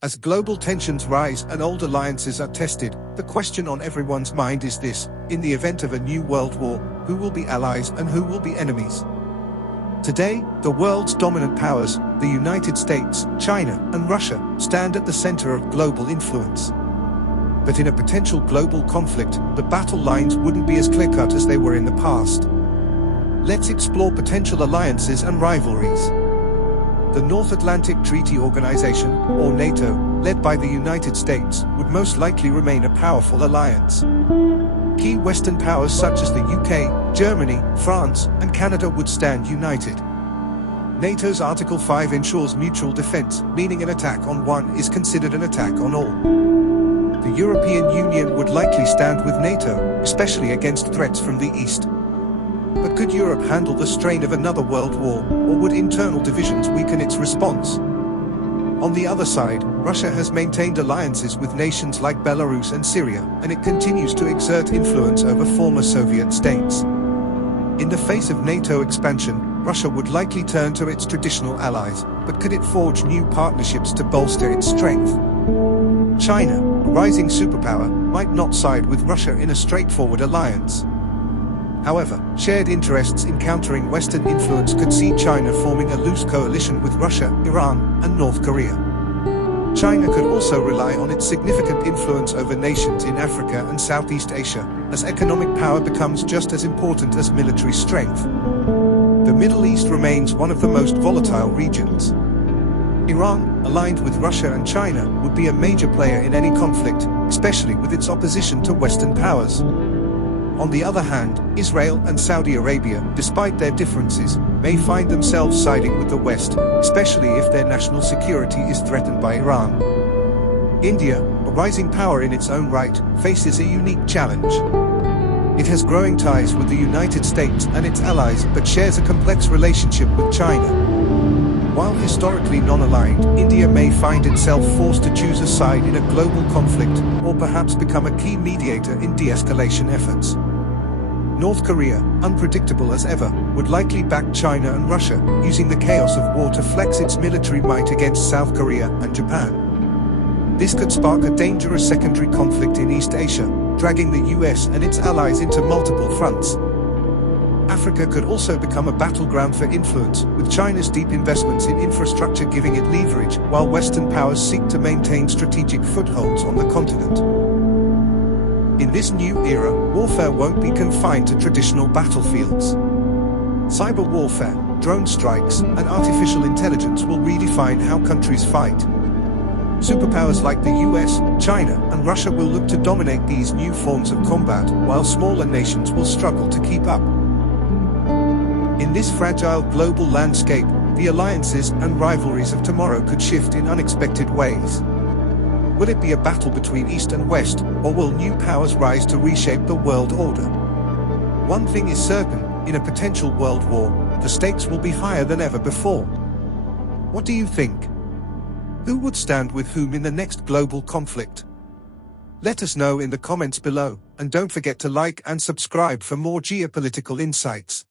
As global tensions rise and old alliances are tested, the question on everyone's mind is this: in the event of a new world war, who will be allies and who will be enemies? Today, the world's dominant powers, the United States, China, and Russia, stand at the center of global influence. But in a potential global conflict, the battle lines wouldn't be as clear-cut as they were in the past. Let's explore potential alliances and rivalries. The North Atlantic Treaty Organization, or NATO, led by the United States, would most likely remain a powerful alliance. Key Western powers such as the UK, Germany, France, and Canada would stand united. NATO's Article 5 ensures mutual defense, meaning an attack on one is considered an attack on all. The European Union would likely stand with NATO, especially against threats from the East. But could Europe handle the strain of another world war, or would internal divisions weaken its response? On the other side, Russia has maintained alliances with nations like Belarus and Syria, and it continues to exert influence over former Soviet states. In the face of NATO expansion, Russia would likely turn to its traditional allies, but could it forge new partnerships to bolster its strength? China, a rising superpower, might not side with Russia in a straightforward alliance. However, shared interests in countering Western influence could see China forming a loose coalition with Russia, Iran, and North Korea. China could also rely on its significant influence over nations in Africa and Southeast Asia, as economic power becomes just as important as military strength. The Middle East remains one of the most volatile regions. Iran, aligned with Russia and China, would be a major player in any conflict, especially with its opposition to Western powers. On the other hand, Israel and Saudi Arabia, despite their differences, may find themselves siding with the West, especially if their national security is threatened by Iran. India, a rising power in its own right, faces a unique challenge. It has growing ties with the United States and its allies, but shares a complex relationship with China. While historically non-aligned, India may find itself forced to choose a side in a global conflict, or perhaps become a key mediator in de-escalation efforts. North Korea, unpredictable as ever, would likely back China and Russia, using the chaos of war to flex its military might against South Korea and Japan. This could spark a dangerous secondary conflict in East Asia, dragging the US and its allies into multiple fronts. Africa could also become a battleground for influence, with China's deep investments in infrastructure giving it leverage, while Western powers seek to maintain strategic footholds on the continent. In this new era, warfare won't be confined to traditional battlefields. Cyber warfare, drone strikes, and artificial intelligence will redefine how countries fight. Superpowers like the US, China, and Russia will look to dominate these new forms of combat, while smaller nations will struggle to keep up. In this fragile global landscape, the alliances and rivalries of tomorrow could shift in unexpected ways. Will it be a battle between East and West, or will new powers rise to reshape the world order? One thing is certain, in a potential world war, the stakes will be higher than ever before. What do you think? Who would stand with whom in the next global conflict? Let us know in the comments below, and don't forget to like and subscribe for more geopolitical insights.